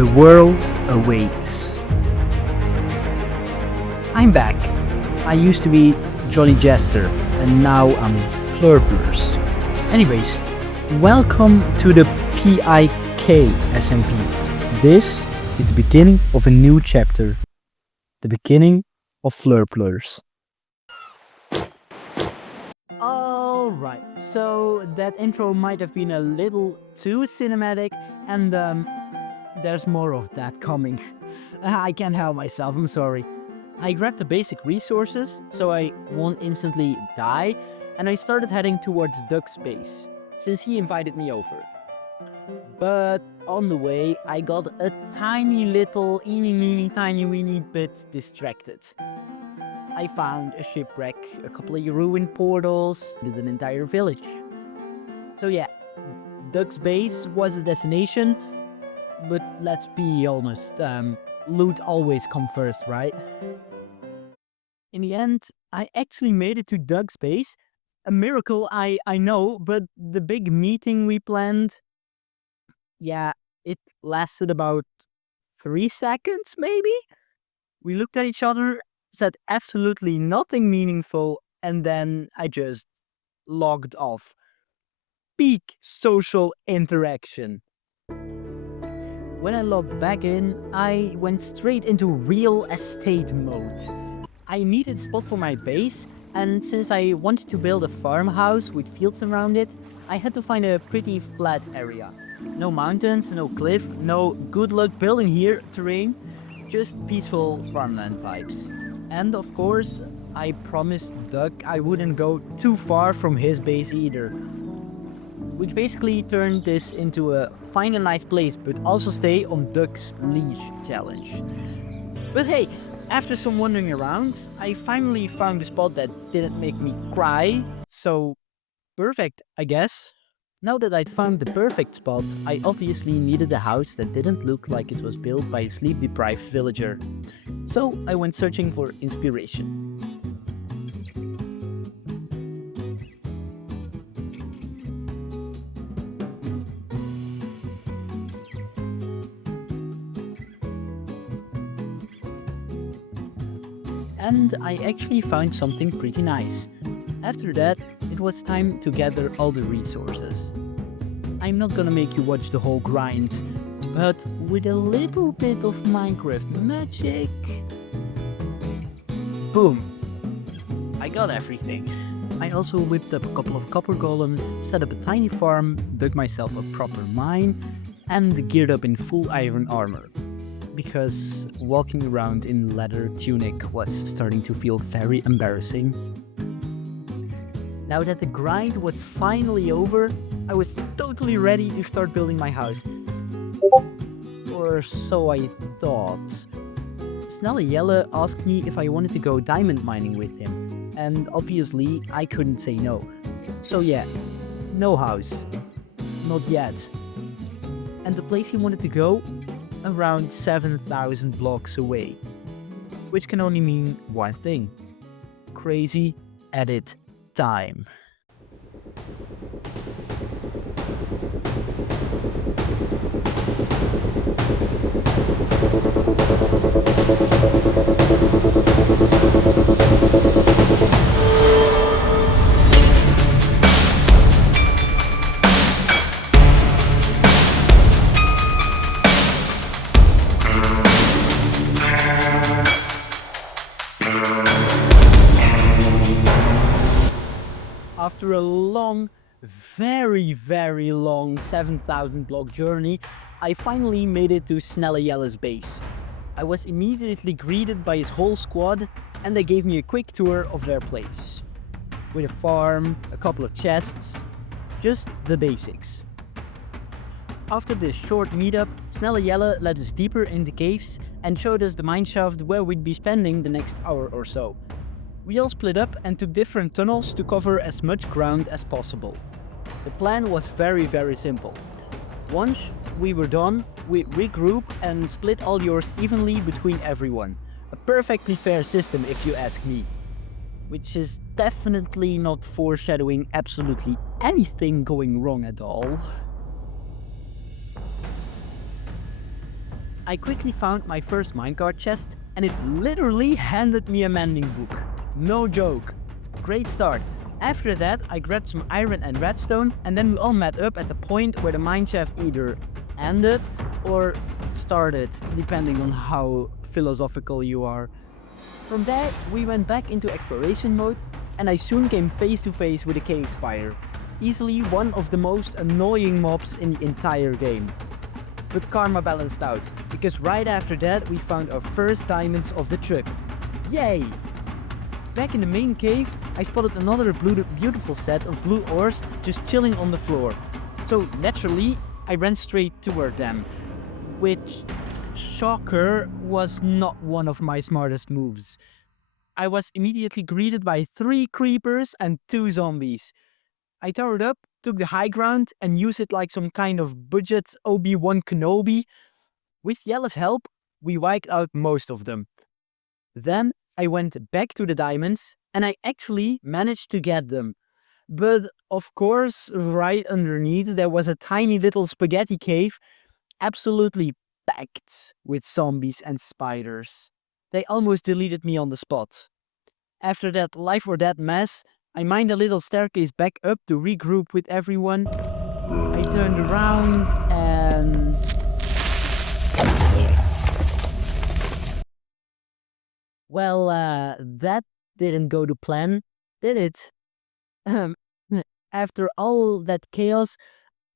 The world awaits. I'm back. I used to be Jolly Jester, and now I'm Flurplers. Anyways, welcome to the PIK SMP. This is the beginning of a new chapter. The beginning of Flurplers. Alright, so that intro might have been a little too cinematic, and there's more of that coming. I can't help myself, I'm sorry. I grabbed the basic resources, so I won't instantly die, and I started heading towards Duck's base, since he invited me over. But on the way, I got a tiny little tiny weeny bit distracted. I found a shipwreck, a couple of ruined portals, and an entire village. So yeah, Duck's base was a destination, but let's be honest, loot always comes first, right? In the end, I actually made it to Duck's base. A miracle, I know, but the big meeting we planned, yeah, it lasted about 3 seconds, maybe? We looked at each other, said absolutely nothing meaningful, and then I just logged off. Peak social interaction. When I logged back in, I went straight into real estate mode. I needed a spot for my base, and since I wanted to build a farmhouse with fields around it, I had to find a pretty flat area. No mountains, no cliff, no good luck building here terrain, just peaceful farmland vibes. And of course, I promised Duck I wouldn't go too far from his base either. Which basically turned this into a find a nice place but also stay on Duck's leash challenge. But hey, after some wandering around, I finally found a spot that didn't make me cry, so perfect, I guess. Now that I'd found the perfect spot, I obviously needed a house that didn't look like it was built by a sleep-deprived villager. So I went searching for inspiration. And I actually found something pretty nice. After that, it was time to gather all the resources. I'm not gonna make you watch the whole grind, but with a little bit of Minecraft magic... Boom! I got everything. I also whipped up a couple of copper golems, set up a tiny farm, dug myself a proper mine, and geared up in full iron armor. Because walking around in leather tunic was starting to feel very embarrassing. Now that the grind was finally over, I was totally ready to start building my house. Or so I thought. Snelle asked me if I wanted to go diamond mining with him, and obviously I couldn't say no. So yeah, no house. Not yet. And the place he wanted to go? Around 7,000 blocks away. Which can only mean one thing. Crazy edit time. After a long, very long 7,000 block journey, I finally made it to Snelle's base. I was immediately greeted by his whole squad, and they gave me a quick tour of their place. With a farm, a couple of chests, just the basics. After this short meetup, Snelle led us deeper in the caves and showed us the mineshaft where we'd be spending the next hour or so. We all split up and took different tunnels to cover as much ground as possible. The plan was very simple. Once we were done, we regroup and split all yours evenly between everyone. A perfectly fair system if you ask me. Which is definitely not foreshadowing absolutely anything going wrong at all. I quickly found my first minecart chest, and it literally handed me a mending book. No joke. Great start. After that, I grabbed some iron and redstone, and then we all met up at the point where the mineshaft either ended or started, depending on how philosophical you are. From there, we went back into exploration mode, and I soon came face to face with a cave spider. Easily one of the most annoying mobs in the entire game. But karma balanced out, because right after that we found our first diamonds of the trip. Yay! Back in the main cave, I spotted another beautiful set of blue ores just chilling on the floor. So naturally, I ran straight toward them, which, shocker, was not one of my smartest moves. I was immediately greeted by 3 creepers and 2 zombies. I towered up, took the high ground, and used it like some kind of budget Obi-Wan Kenobi. With Yella's help, we wiped out most of them. Then I went back to the diamonds, and I actually managed to get them. But of course, right underneath there was a tiny little spaghetti cave, absolutely packed with zombies and spiders. They almost deleted me on the spot. After that life or death mess, I mined a little staircase back up to regroup with everyone. I turned around and... Well, that didn't go to plan, did it? Um, After all that chaos,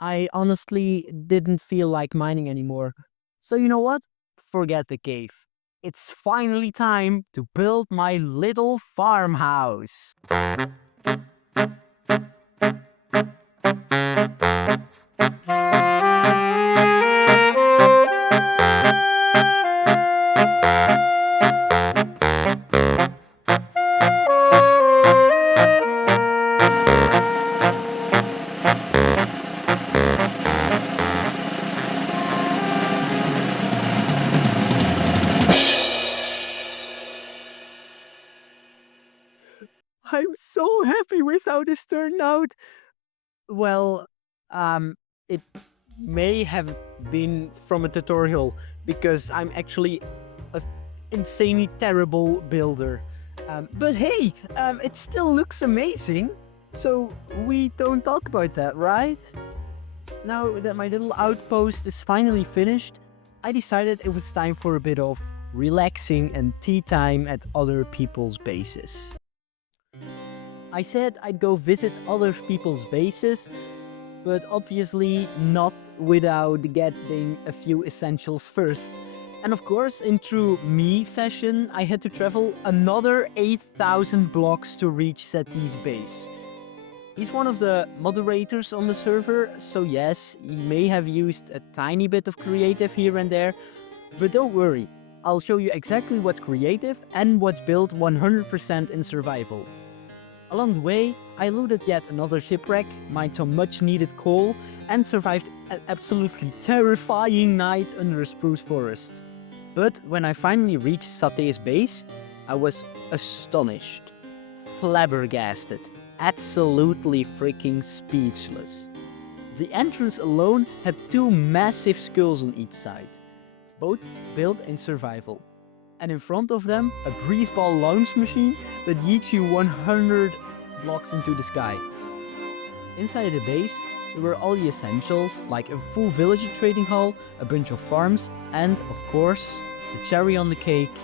I honestly didn't feel like mining anymore. So you know what? Forget the cave. It's finally time to build my little farmhouse. I'm so happy with how this turned out. Well, it may have been from a tutorial because I'm actually an insanely terrible builder. But hey, it still looks amazing. So we don't talk about that, right? Now that my little outpost is finally finished, I decided it was time for a bit of relaxing and tea time at other people's bases. I said I'd go visit other people's bases, but obviously not without getting a few essentials first. And of course, in true me fashion, I had to travel another 8,000 blocks to reach Seti's base. He's one of the moderators on the server, so yes, he may have used a tiny bit of creative here and there, but don't worry, I'll show you exactly what's creative and what's built 100% in survival. Along the way, I looted yet another shipwreck, mined some much needed coal, and survived an absolutely terrifying night under a spruce forest. But when I finally reached Sate's base, I was astonished, flabbergasted, absolutely freaking speechless. The entrance alone had 2 massive skulls on each side, both built in survival. And in front of them, a breeze ball launch machine that yeets you 100 blocks into the sky. Inside the base, there were all the essentials, like a full villager trading hall, a bunch of farms, and, of course, the cherry on the cake,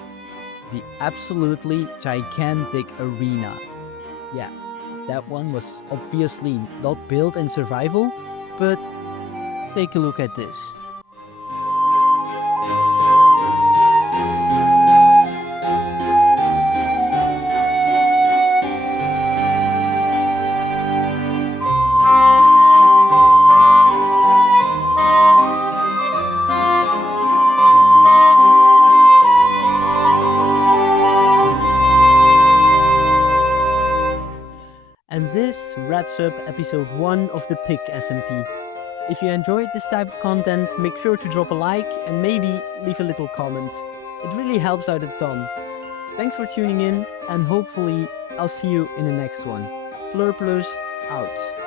the absolutely gigantic arena. Yeah, that one was obviously not built in survival, but take a look at this. And this wraps up episode 1 of the PIK SMP. If you enjoyed this type of content, make sure to drop a like and maybe leave a little comment. It really helps out a ton. Thanks for tuning in, and hopefully I'll see you in the next one. Flurplers out.